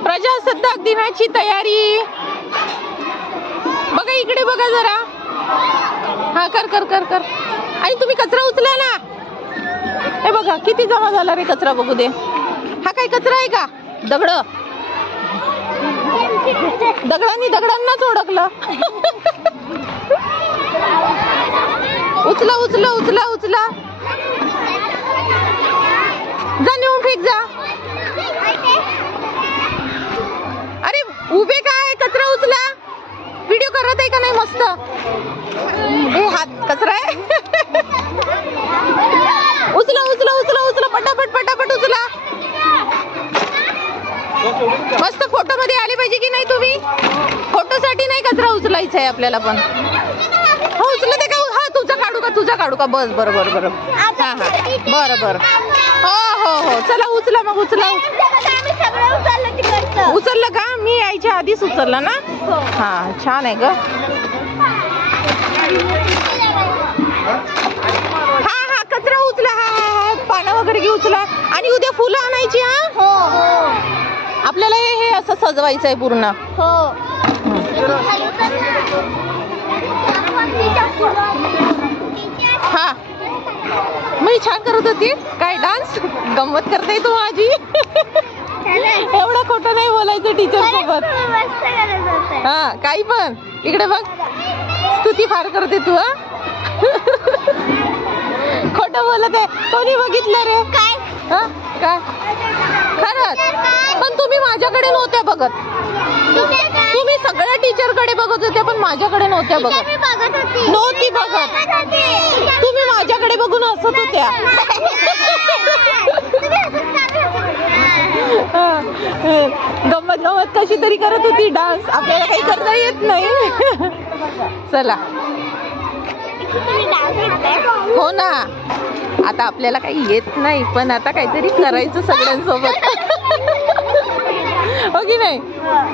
प्रजासत्ताक दिनाची तयारी बघा, इकडे बघा जरा. हा, कर कर कर कर. आणि तुम्ही कचरा उचला ना. हे बघा किती जमा झाला रे कचरा, बघू दे. हा काय कचरा आहे का? दगड, दगडांनी दगडांनाच ओळखलं. उचला उचला उचला उचला. जा नेऊन फेक जा. अरे उभे काय, कचरा उचला. व्हिडिओ करत आहे का नाही? मस्त. हे हात कचरा आहे. उचला उचला उचला उचला, पटापट पटापट उचला. मस्त फोटो मध्ये आले पाहिजे की नाही तुम्ही? फोटो साठी नाही कचरा उचलायचा आहे आपल्याला पण. हो उचला ते का? हा तुझा काढू का? तुझा काढू का? बस बरोबर बरोबर. हा हा बरं बरं. हो हो हो चला उचला मग. उचला. उचललं का? मी यायच्या आधीच उचललं ना. हा छान आहे ग. हा हा कचरा उचला. हा पानं वगैरे घे उचला. आणि उद्या फुलं आणायची. हा हो आपल्याला हे असं सजवायचं आहे पूर्ण. हो हा मी छान करत होती. काय डान्स गंमत करते तू माझी. एवढं खोटं नाही बोलायचं टीचर सोबत. हा काही पण. इकडे बघ, स्तुती फार करते तू. हा खोटं बोलत आहे. कोणी बघितलं रे? काय काय खरंच? पण तुम्ही माझ्याकडे नव्हत्या बघत. तुम्ही सगळ्या टीचर कडे बघत होत्या पण माझ्याकडे नव्हत्या बघत. नव्हती बघत. तुम्ही माझ्याकडे बघून हसत होत्या. गंमत गंमत कशी तरी करत होती डान्स. आपल्याला काही करता येत नाही. चला हो ना, आता आपल्याला काही येत नाही पण आता काहीतरी करायचं सगळ्यांसोबत. हो की नाही?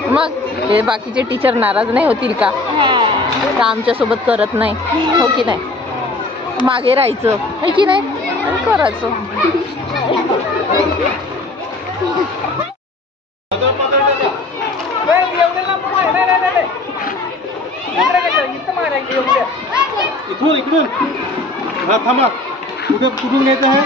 मग हे बाकीचे टीचर नाराज नाही होतील का आमच्या सोबत करत नाही? हो की नाही? मागे राहायचं हो की नाही आणि करायचं. इकडून इकडून. हा थांबा. कुठे कुठून घ्यायचं आहे?